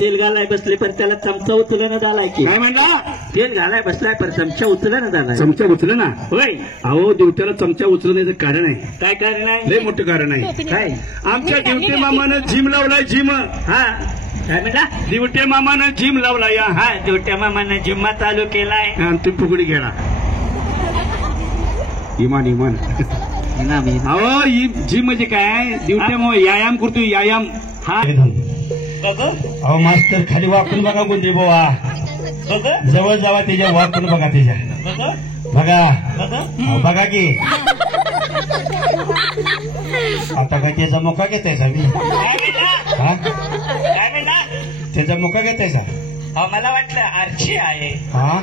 तेल घालाय बसले पण त्याला चमचा उचलणं झालाय की काय म्हणला? तेल घालाय बसलाय पण चमचा उचलणं झालाय. चमचा उचल ना. होय. अहो देवत्याला चमचा उचलण्याचं कारण आहे. काय कारण आहे? लय मोठं कारण आहे. काय? आमच्या देवटे मामानं जिम लावलाय. जिम. हा काय म्हणला? दिवटे मामानं जिम लावला. या हा दिवट्या मामानं जिम्मा चालू केलाय. तुम्ही फुगडी गेला. इमान इमान. अहो जिम म्हणजे काय? दिवटे व्यायाम करतो. व्यायाम. हा अहो मास्तर खाली वाकून बघा गुंजे बोवा. जवळ जावा त्याच्या वाकून बघा त्याच्या. बघा बघा की आता काय त्याचा मुका घेतायचा मी? हा त्याचा मुका घेतायचा? मला वाटलं आरची आहे. हा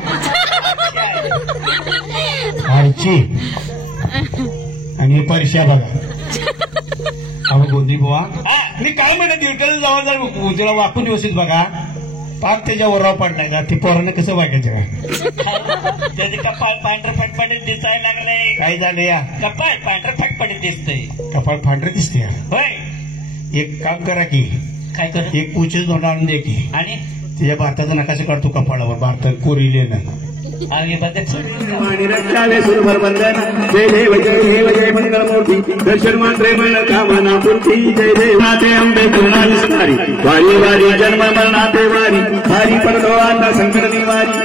आरची आणि परश्या बघा. अहो गोंदी बुवा मी काय म्हणत इकडे जवळ तुला वाकून व्यवस्थित बघा. पाक त्याच्या वराव पडलाय का? ते पोरानं कसं वागायचं? त्याचे कपाळ पांढरं फटफटीत दिसायला लागलंय. काय झालं या? कपाळ पांढरं फटफटीत दिसतंय. कपाळ पांढरं दिसते. होय. एक काम करा की काय कर? एक पुचेच दोंडा आणून दे की. आणि त्याच्या भारताचा नकाशा काढतो कपाळावर. भारतात कोरिले नाही. जय देव जय मंगलमूर्ती दर्शन मात्रे मन कामना पूर्ती. जय देवाचे अंबे पूर्णा विस्तारी वारी वारी जन्म मरणाते वारी वारी पडतो आता संकट निवारी.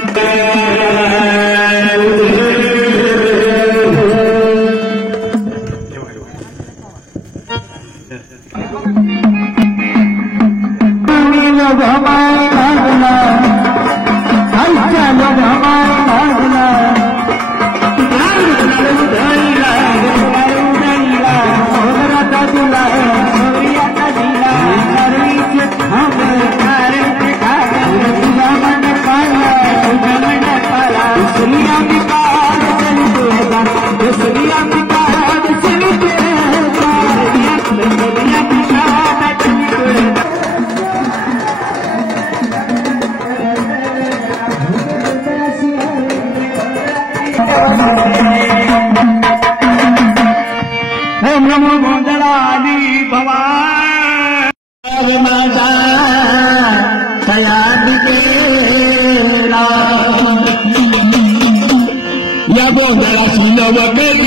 या गोंधळाची नवकरी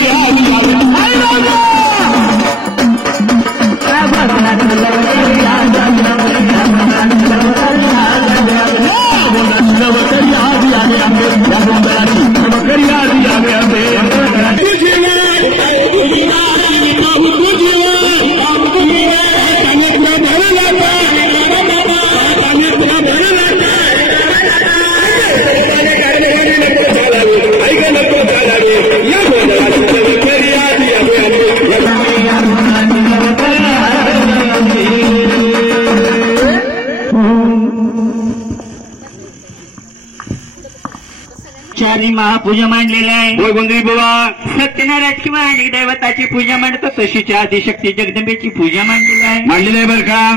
महापूजा मांडलेली आहे. गोंधळी बाबा सत्यनारायण किंवा आणि दैवताची पूजा मांडतो तशीच आदिशक्ती जगदंबेची पूजा मांडलेली आहे. बरं का?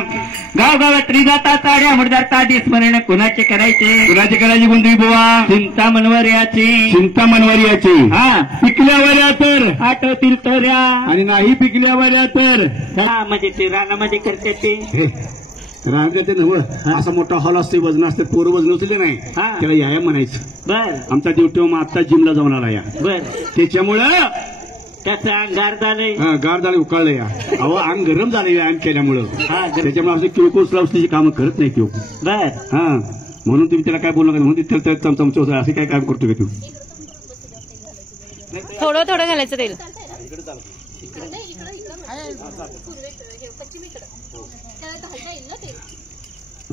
गावगावात त्रिजाता चाड्या मुडदार स्मरण कुणाचे करायचे? कुणाचे करायचे गोंधळी बाबा? चिंता मनवर्याची. चिंता मनवर्याची. हा पिकल्यावर तर आठवतील तोऱ्या आणि नाही पिकल्यावर तर म्हणजे ते रानामध्ये करते ते राहते नव्हतं. असा मोठा हॉल असते वजन असते पोरं वजन उचलले नाही त्याला याया म्हणायचं. बर आमचा ड्युटी मग आता जिमला जाऊन आला या. बर त्याच्यामुळं त्याचं अंग गार झालंय. गार झालं उकाळलं या. अहो अंग गरम झालं व्यायाम केल्यामुळं. त्याच्यामुळे असं किरकोळ स्लाउसची कामं करत नाही किंवा. बर हा म्हणून तुम्ही त्याला काय बोलू नका म्हणून चमचमच होतं असं काय काम करतो का तू? थोडं थोडं घालायचं तेल.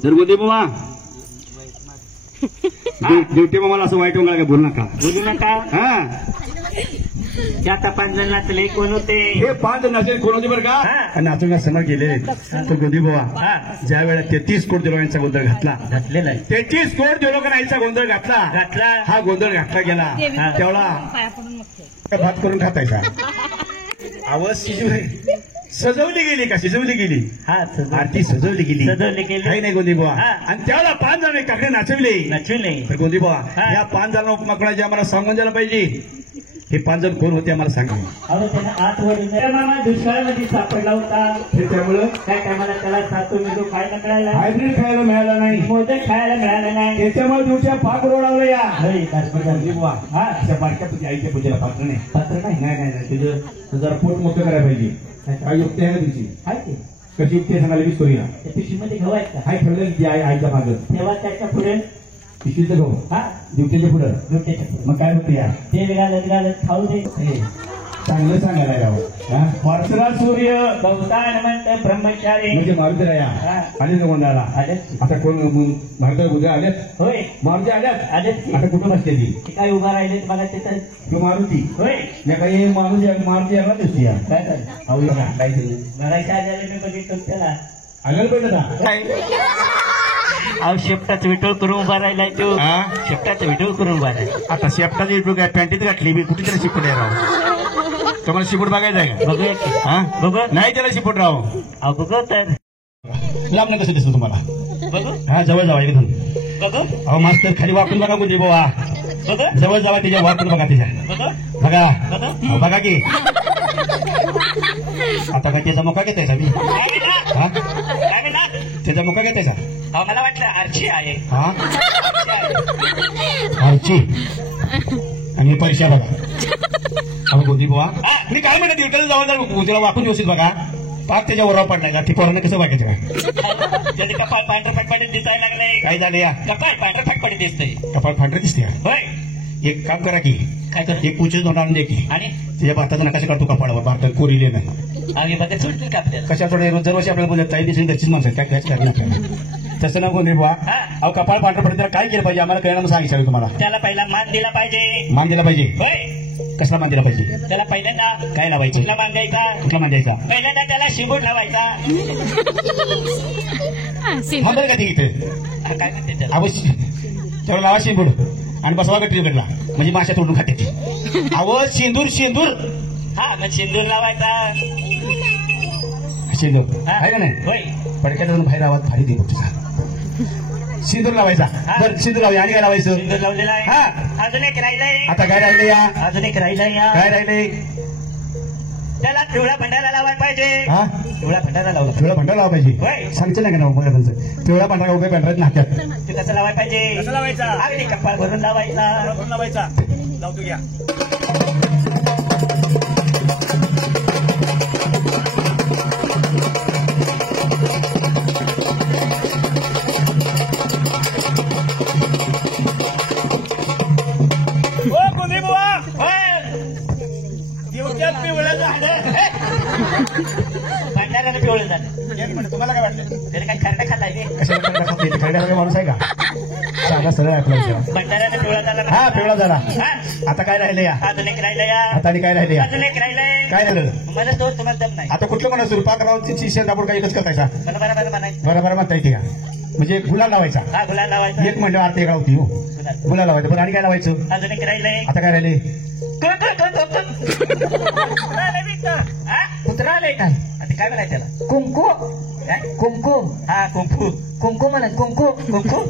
जरगोदे बाबा ड्युटी मला असं वाईट वगैरे काय बोलू नका. बोलू नका. हा त्या 5 जण नाचले कोण होते? हे 5 जण नाचले कोण होते बरं का? नाचून समोर गेलेले. तर गोदी बाबा ज्या वेळेला 33 कोटी लोकांचा गोंधळ घातलेला आहे. 33 कोटी लोकांचा गोंधळ घातला. हा गोंधळ घातला गेला तेवढा भात करून खातायचा. आवाज सजवली गेली का? शिजवली गेली. आरती सजवली गेली. काही नाही गोंदी बुवा. आणि त्याला 5 जण एकाकडे नाचविले. तर गोंदी बुवा या 5 जणांना उपमा कोणाची आम्हाला सांगून द्यायला पाहिजे. हे 5 जण कोण होते आम्हाला सांगा. अहो त्यानं आत वडून मामा दुष्काळामध्ये सापडला होता. त्याच्यामुळं त्या टायमाला त्याला सातू मिळतो खायला मिळाला, हायब्रिड खायला मिळाला नाही, मोदक खायला मिळाला नाही. त्याच्यामुळे तुमच्या पाक रोडावलं या. होय, तात्पर्य बुवा. हा त्या बारक्या तुझ्या आईच्या पूजेला पात्र नाही. पात्र नाही. नाही नाही नाही तुझं जरा पोट मोठं करायला पाहिजे. काय युक्ती आहे ना तुझी? आहे ते. कशी युक्ती आहे सांगायला मी सोयी ना. त्या पिशवीमध्ये गहू आहेत का? हाय ठेवलेली ती आईच्या मागं तेव्हा त्याच्या पुढे पिशीचं गहू हा ड्युटीच्या पुढं. रोट्याच्या पुढे मग काय होतं या? तेल घालत घालत खाऊ दे. हे, चांगलं सांगायला गाव. वर्षला सूर्य बहुतान म्हणत ब्रह्मचारी. म्हणजे मारुती राया हा. आले ना गोंधाला. आलेच. आता कोण भारतात उद्या आल्यात? होय, मारुती आल्यात. आलेच. आता कुठं बसते ती? ते काय उभा राहिले मला तिथं. तू मारुती होय, मी काही मारुती यायला दिसते या. काय झालं? अहो बघा, काय झालं? बघायच्या आधी मी बघितलं त्याला. आल्याला पाहिजे ना. अहो शेपटाचं विठोळ करून उभा राहिलाय तो. शेपटाचं विठोळ करून उभा राहिला. आता शेपटाची काय पॅन्टीत घातली मी कुठेतरी शिपूट आहे राव. तुम्हाला शिपूट बघायचं आहे का? बघूया की. हा बघू. नाही त्याला शिपूट राव. अहो बघू तर. लांब कसं दिसतं तुम्हाला? बघू हा जवळ जावा एकदम. बघू अहो मास्तर खाली वाकून बघा कुठे बाबा. बघू जवळ जावा त्याच्या वाकून बघा त्याच्या. बघू बघा बघू. अहो, बघा की आता काय त्याचा मुका घेतायचा मी? हा काय म्हणा? त्याचा मुका घेतायचा? अहो मला वाटलं आरची आहे. हा आमची आणि परीक्षा बघा. अहो गोदी बुवा मी काय म्हणत इकडे जवळ जाऊ त्याला वाकून व्यवस्थित बघा. पाक त्याच्या ओरावर पडलाय. ती पोरांना कसं बघायचं का? त्याचे कपाळ पांढरं फटफटीत दिसायला लागले. काय झालं या? कपाळ पांढरं फटफटीत दिसतंय. कपाळ फांढरं दिसते का? होय, एक काम करा की काय करतो? एक पुचेच दोन आणून दे की. आणि त्याच्या भारताचा नकाशा काढतो कपाळावर. भारतात कोरिले नाही आम्ही बघत सुटतील का आपल्याला? कशा थोडे दरवर्षी आपल्याला बोलत काही दिवशी त्याचीच माणसं आहेत. काय काय आपल्याला तसं नको नाही बुवा. हा. अहो कपाळ पांढरं पडत त्याला काय केलं पाहिजे आम्हाला कळणार सांगितलं तुम्हाला. त्याला पहिला मान दिला पाहिजे. मान दिला पाहिजे. होय, कसला मान दिला पाहिजे? त्याला पहिल्यांदा काय लावायचं? कुठला मान द्यायचा? कुठला मान द्यायचा? पहिल्यांदा त्याला शिंबूड लावायचा. हा बरं का ते इथं हा, काय म्हणते त्याला? अवश्य तेवढं लावा शेंबूड आणि बसवा गटरीकडला म्हणजे माशा तोडून खाते ती. अहो शेंदूर शेंदूर हा, मग शेंदूर लावायचा. शेंदूर हा. आहे का नाही? होय, पडक्याचा बाहेर आवाज भारी दे तुझा. शेंदूर लावायचा. हा. बरं शेंदूर लावूया आणि काय लावायचं? शेंदूर लावलेला आहे. हा. अजून एक राहिलंय. आता काय राहिले या? अजून एक राहिलंय या. काय राहिले? त्याला पिवळा भंडारा लावायला पाहिजे. हा पिवळा भंडारा लावला. पिवळा भांडा लावा पाहिजे. होय. सांगते ना का ना बघा त्यांचं पिवळा भांडा उभे पांढऱ्यात नाक्यात. ते कसं लावायला पाहिजे? कसं लावायचा? अगदी कपाळ भरून लावायचा. कोण लावायचा? लावतो घ्या. ओ कुंदी बुवा, दिवट्यात पिवळं झालं. भंडाऱ्यानं पिवळं झालं. एक मिनिट, तुम्हाला काय वाटलं? त्याने काय खरडा खाल्लाय ते? कशाला खरडा खाते? खरड्यासारखा माणूस आहे का? साधा सरळ आहे आपला विषय. भंडाऱ्यानं पिवळा झाला ना? हा पिवळा झाला. हा? आता काय राहिले या? अजून एक राहिलं या. आता आणि काय राहिले या? अजून एक राहिलंय. काय झालं? मला तो तुम्हाला दम नाही. आता कुठलं म्हणायचं? रुपाकरावची शिष्य आपण काय एकच करायचा? मला बरोबर म्हणायचं. बरोबर म्हणता येते का? म्हणजे गुलाल लावायचा. हा, गुलाल लावायचा. एक म्हणजे अर्थ एका होती हो. गुलाल. गुलाल लावायचं. बरं आणि काय लावायचं? अजून एक राहिलंय. आता काय राहिले? हा? कुत्रा आलंय काय? आता काय म्हणायचं त्याला? कुंकू. काय? कुंकुम. हा, कुंकू. कुंकू म्हणा. कुंकू. कुंकू.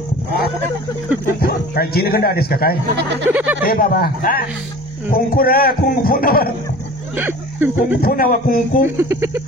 कुंकू. काय चिलखंड आलीस का काय? ए बाबा हा? कुंकू रे कुंकू नव कुंकू नव कुंकू.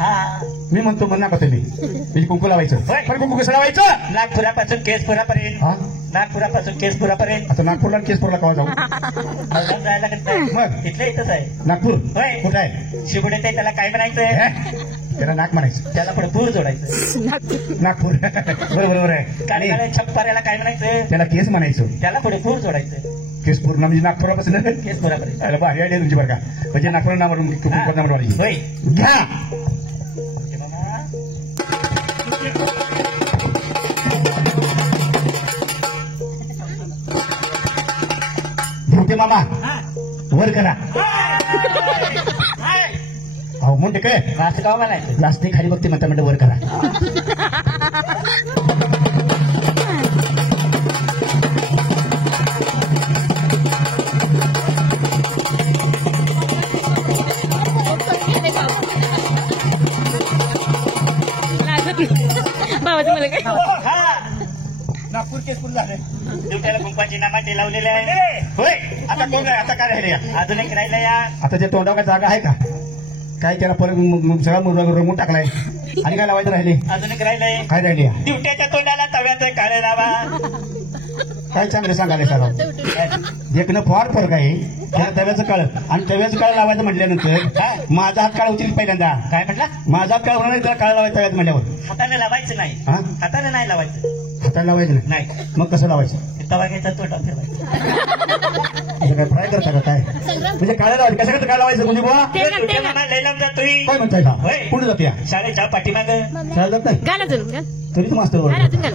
हा. मी म्हणतो म्हणा का तुम्ही म्हणजे कुंकू लावायचं. होय. पण कुंकू कसं लावायचं? नागपुरापासून केसपुरापर्यंत. हा नागपुरापासून केसपुरापर्यंत. आता नागपूरला आणि केसपूरला केव्हा जाऊ? मौलाना जायला लागत नाही. मग? इथलं इथंच आहे. नागपूर होय. कुठं आहे? शिवडे ते त्याला काय म्हणायचं? हे? त्याला नाक म्हणायचं. त्याला पुढे पूर जोडायचं. नागपूर बरोबर आहे. आणि कानाला छप्पाऱ्याला काय म्हणायचं? त्याला केस म्हणायचं. त्याला पुढे पूर जोडायचं. केस पूर्ण म्हणजे नागपुरापासून केसपुरापर्यंत. त्याला भारी आयडिया तुमची बरं का? म्हणजे नागपूर नावावरून कुंकू नावावरून होय. घ्या. हे बघा. धोके मामा हा. वर करा. अहो म्हणते काय असं का म्हणायचं? प्लास्टिक खाली बघते म्हणता म्हणते वर करा. बाबाचं मला काय हा. नागपूर केस पूर्ण झाले दिवट्याला कुंकवाची नामाटे लावलेले आहे. होय आता कोण काय आता काय राहिले या? अजून एक राहिलं या. आता त्या तोंडावर काय जागा आहे का? काय त्याला परत सगळा रंगून टाकलाय आणि काय लावायचं राहिले? अजून एक राहिलंय. काय राहिले? दिवट्याच्या तोंडाला तव्याचं काळे लावा. काय चांगलं सांगायला सर एक न फार फरक आहे. त्याला तव्याचं काळ आणि तव्याचं काळ लावायचं म्हटल्यानंतर माझा हात काळ होतील पहिल्यांदा. काय म्हटलं? माझा हात काळ होणार नाही, त्याला काळ लावायचं तव्यात म्हटल्यावर. हाताने लावायचं नाही. हा? हाताने नाही लावायचं. हाताला लावायचं नाही. नाही. मग कसं लावायचं? तवा घ्यायचा तोंडात ठेवायचा. असं काय फ्राय करता का काय? म्हणजे काळ्या लावायचं कसं कसं काय लावायचं म्हणजे बुवा? दिवट्या मामा लय लावून जातोय. काय म्हणताय का? होय. पुढे जाते शाळेच्या पाठीमाग. शाळेत जात नाही घाल अजून घाल तरी तू मास्तर घाल बरोबर अजून घाल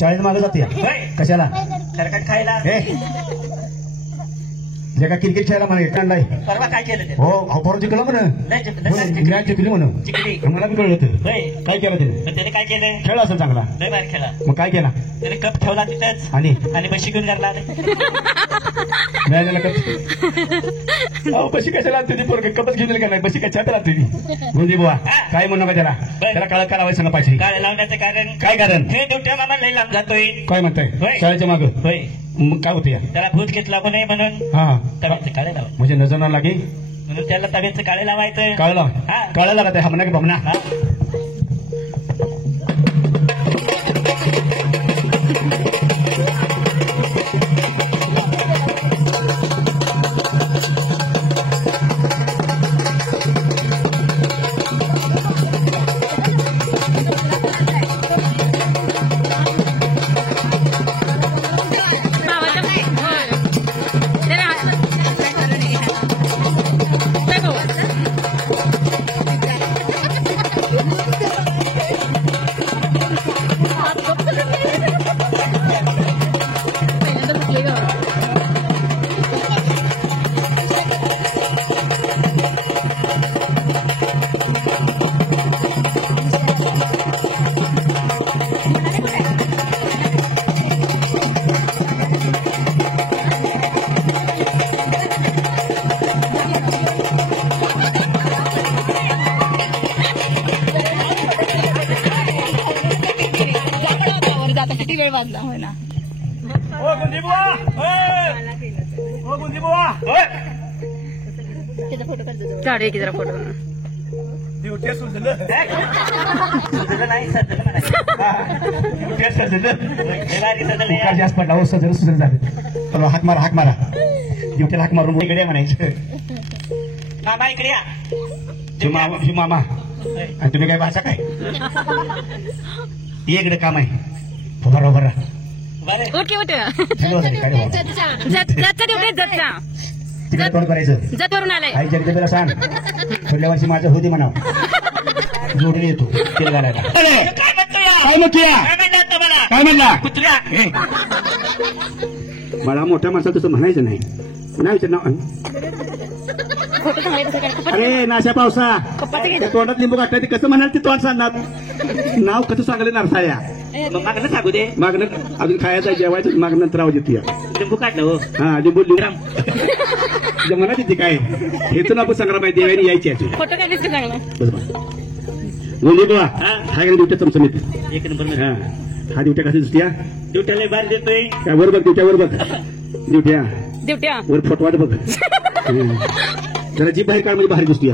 शाळेत मागे जाते होय. कशाला? खरकट खायला. हे जे का क्रिकेट खेळायला मला काढलाय. परवा काय केलं ते? हो परत जिंकलं म्हणून नाही जिंकलं. मॅच जिंकली म्हणून जिंकली. मला बी कळलं होतं. होय. काय केलं त्याने? तर त्याने काय केलं? खेळ असेल चांगला. लय बाहेर खेळला. मग काय केला? त्याने कप ठेवला तिथंच आणि आणि बशी घेऊन घरला आले. मिळालेला कप बशी कशाला आणते ती पोरग? कपच घेऊन का नाही? बशी काय छाप्याला आणते ती गुंजी बुवा. काय म्हणू का त्याला? त्याला काळ करावायचं ना पाहिजे. काळे लावण्याचं कारण काय कारण? हे दिवट्या मामा लय लांब जातोय. काय म्हणताय? होय. शाळेच्या मागं होय. मग काय होतं या? त्याला भूत घेत लागू नये म्हणून हा तव्याचं काळे लावायचं. म्हणजे नजर ना लागे म्हणून त्याला तव्याचं काळे लावायचं. कळला हा. कळायला लागत हा म्हणा की भामना. हा. भावाचं नाही त्याला काय भाऊ पहिल्यांदा कुठली गाव जाता किती वेळ वाजला होय ना ओ गुंदी बुवा ओ गुंदी बुवा काढ की जरा फोटो दिवटे सुचलं सुजलं नाही सजलं म्हणायचं. दिवट्या सजलं. देवारी सजलं या. उकार जास्त पडला हो सजल सुजल झालं. पण हाक मारा हाक मारा दिवट्याला हाक मारून इकडे म्हणायचं. मामा इकडे या. ही मामा होय. आणि तुम्ही काय भाषा काय? ती इकडे काम आहे. उभा राहा, उभा राहा. बरं. उठ की उठ चालू झाली, काय रे बाबा? जतचा देऊ जतचा तिकडे तोंड करायचं. जत वरून आलाय आई जगदेवीला सांग पुढल्या वर्षी माझं होती म्हणाव जोडून येतो तेल घालायला. काय म्हणतो या? काय म्हणतो या? काय म्हणलं आता मला? काय म्हणला? कुत्र्या. मला मोठ्या माणसाला तसं म्हणायचं नाही. नाही विचार नाव फोटो सांगायचं काय अरे नाशा पावसा त्या तोंडात लिंबू काढताय ते कसं म्हणाल ते तोंड सांगणार. नाव कसं सांगले नारसाळ्या मग मागणं सांगू दे. मागणं अजून खायचं जेवायचं मागणं नंतर आवाज येते. लिंबू काढलं हो. हा लिंबू लिंबू म्हणा तिथे काय हेतून आपण संग्राम आहे देवानी यायची याची. फोटो काय दिसतो चांगला बोलली बुवा हा गेला दिवट्या चमचमीत. एक नंबर. हा दिवट्या कशी दिसते? दिवट्याला बार देतोय. काय वर बघ दिवट्या वर बघ. दिवट्या देवट्या वर फोटवाट बघ. जरा जी बाहेर काळ मध्ये बाहेर दिसते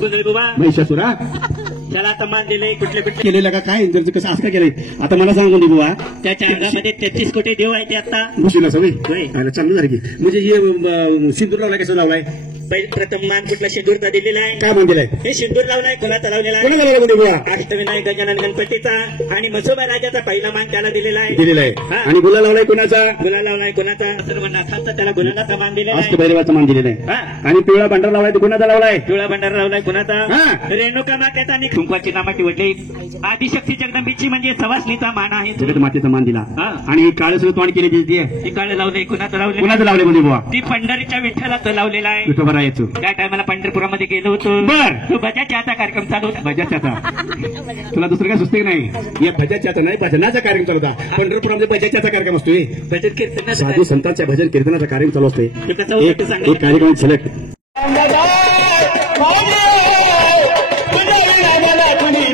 गुंजल बाबा महिषासुरा त्याला आता मान दिले कुठले कुठले केलेलं का काय जर कसं असं काय केलंय आता मला सांगून बुवा. त्याच्या अंगामध्ये 33 कोटी देव आहे ते आता. भूषण सवय होय. चांगलं झालं की म्हणजे हे सिंदूर लावलाय कसं लावलाय? प्रथम मान कुठला शेंदूरचा दिलेला आहे. काय म्हणलेलं आहे? हे शेंदूर लावलाय कोणाचा लावलेला आहे? कोणाला लावलं बुवा? अष्टविनायक गजानन गणपतीचा आणि मसोबा राजाचा पहिला मान त्याला दिलेला आहे. दिलेलं आहे. हा. आणि गुलाल लावलाय कोणाचा? गुलाल लावलाय कोणाचा? सर्व नाथांचा त्याला गुलालाचा मान दिलेला आहे. अष्टभैरवाचा मान दिलेला आहे. हा. आणि पिवळा भांडार लावलाय तो कोणाचा लावलाय? पिवळा भंडार लावलाय कोणाचा? हा. रेणुका मातेचा आणि कुंकवाची नामाटी वडली आदिशक्ती जगदंबीची म्हणजे सवासनीचा मान आहे. जगत मातेचा मान दिला. हा. आणि काळ सुद्धा तोंड केले दिसते. ती काळ लावले कोणाचं लावले? कोणाचं लावले म्हणजे बुवा? ती पंढरीच्या विठ्ठलाचं लावलेला आहे. विठोबा राहायचो त्या टायमाला पंढरपुरामध्ये गेलो होतो. बर. तो भजाच्याचा कार्यक्रम चालू होता. भजाच्याचा तुला दुसरं काय सुचते नाही? या भजाच्याचा नाही भजनाचा कार्यक्रम चालू होता. पंढरपुरामध्ये भजाच्याचा कार्यक्रम असतोय. भजन कीर्तन साधू संतांच्या भजन कीर्तनाचा कार्यक्रम चालू असतोय. त्याचा एक सांगा. कार्यक्रम सिलेक्ट कुणी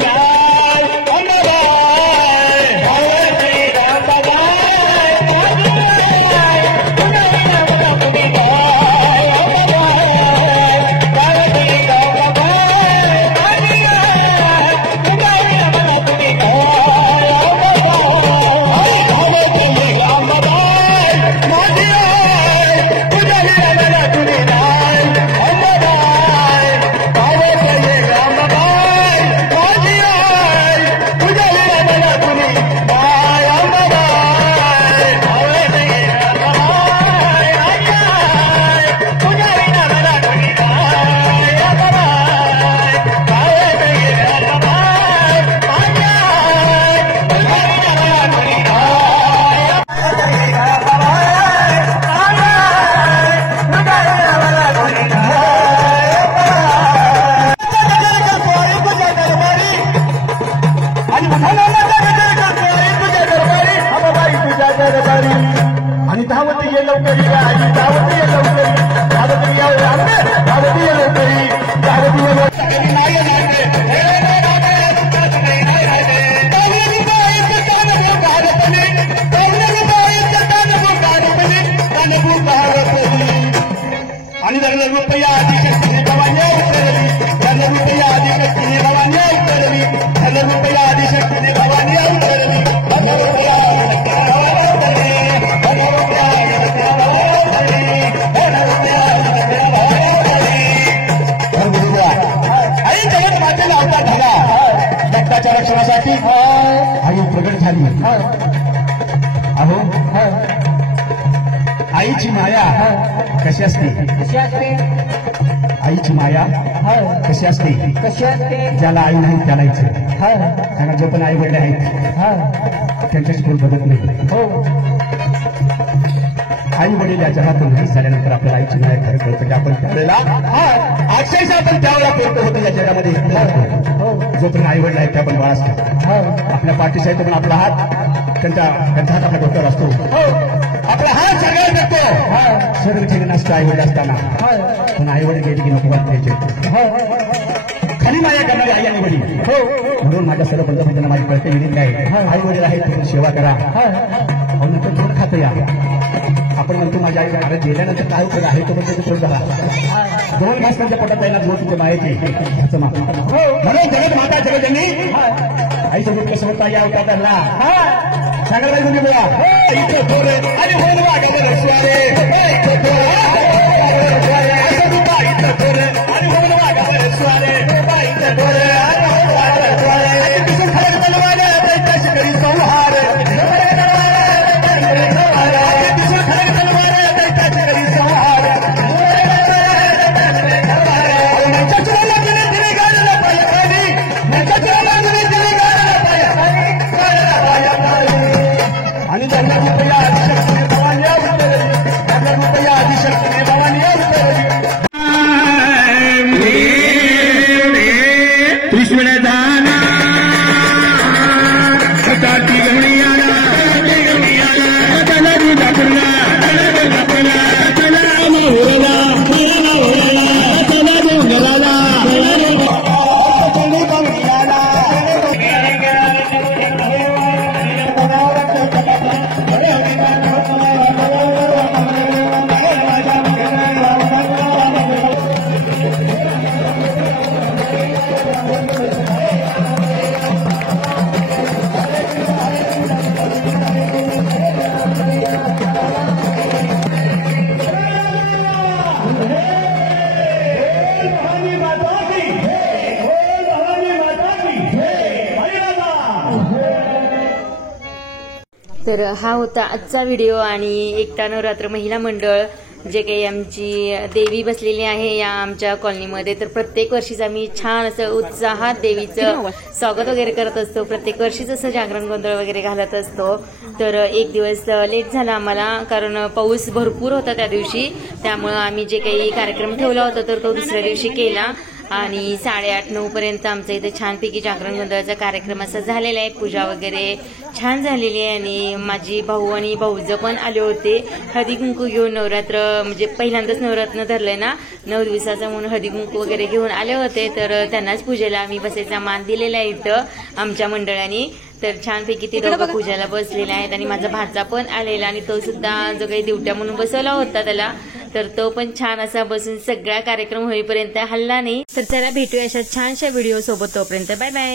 लवकरी आणि धावती ये लवकरी आई धावती ये लवकरी धावती ये लवकरी धावती ये लवकरी धावती ये लवकरी आणि धन रुपया आदिशक्तीने भवानी उतरली धन रुपया आदिशक्तीने भवानी उतरली धन रुपया आदिशक्तीने भवानी उतरली धन रुपया आई जगत मातेला अवतार झाला जगताच्या रक्षणासाठी आई प्रगट झाली अहो आईची माया कशी असते आईची माया कशी असते ज्याला आई नाही त्याला इच्छा त्यांना जो पण आई वडील आहेत त्यांच्याशी कोण बदत नाही आई वडील या जगातून नाही झाल्यानंतर आपल्याला आईची माया खरं कळतं की आपण त्यावेळेला अक्षरशः आपण त्यावेळेला पोहोचतो होतो या जगामध्ये जो पण आई वडील आहेत त्या पण बाळ असतात आपल्या पाठीशी आहे तो पण आपला हात त्यांच्या हात आपल्या डोक्यावर असतो आपला हात सगळ्यात देतो सर्व ठिकाणी असतं आई वडील असताना पण आई वडील गेली की नको वाटते खाली माया करणारी आई आणि वडील म्हणून माझ्या सर्व पंतप्रधानांना माझी कळते विनंती आहे आई वडील आहेत तुम्ही सेवा करा नंतर थोडं खातं या आपण म्हणतो माझ्या आई घरात गेल्यानंतर काय उपयोग आहे तो पण सोड झाला दोन घास त्यांच्या पोटात जायला जो तुमच्या मायेचे ह्याचं माफ म्हणून जगत माता जगजननी आईचं दूध कसं होता या अवताराला सांगा बाई तुम्ही बोला इथं थोडे आणि होऊन वाटत स्वारे इथं थोडे आणि होऊन वाटत स्वारे इथं थोडे तर हा होता आजचा व्हिडिओ आणि एकता नवरात्र महिला मंडळ जे काही आमची देवी बसलेली आहे या आमच्या कॉलनीमध्ये तर प्रत्येक वर्षीच आम्ही छान असं उत्साहात देवीचं स्वागत वगैरे करत असतो प्रत्येक वर्षीच असं जागरण गोंधळ वगैरे घालत असतो तर एक दिवस लेट झाला आम्हाला कारण पाऊस भरपूर होता त्या दिवशी त्यामुळं आम्ही जे काही कार्यक्रम ठेवला होता तर तो दुसऱ्या दिवशी केला आणि 8:30-9 पर्यंत आमचा इथे छानपैकी जागरण गोंधळाचा कार्यक्रम असा झालेला आहे पूजा वगैरे छान झालेली आहे आणि माझी भाऊ आणि भाऊजं पण आले होते हळदी कुंकू घेऊन नवरात्र म्हणजे पहिल्यांदाच नवरात्र धरलंय ना 9 दिवसाचा म्हणून हळदी कुंकू वगैरे घेऊन आले होते तर त्यांनाच पूजेला आम्ही बसायचा मान दिलेला आहे इथं आमच्या मंडळाने तर छानपैकी ते दोघं पूजाला बसलेले आहेत आणि माझा भाचा पण आलेला आणि तो सुद्धा जो काही दिवट्या म्हणून बसवला होता त्याला तर तो पण छान असा बसून सगळा कार्यक्रम होईपर्यंत हल्ला नाही तर चला भेटूया अशा छानशा व्हिडिओ सोबत तोपर्यंत बाय बाय.